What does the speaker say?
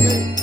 and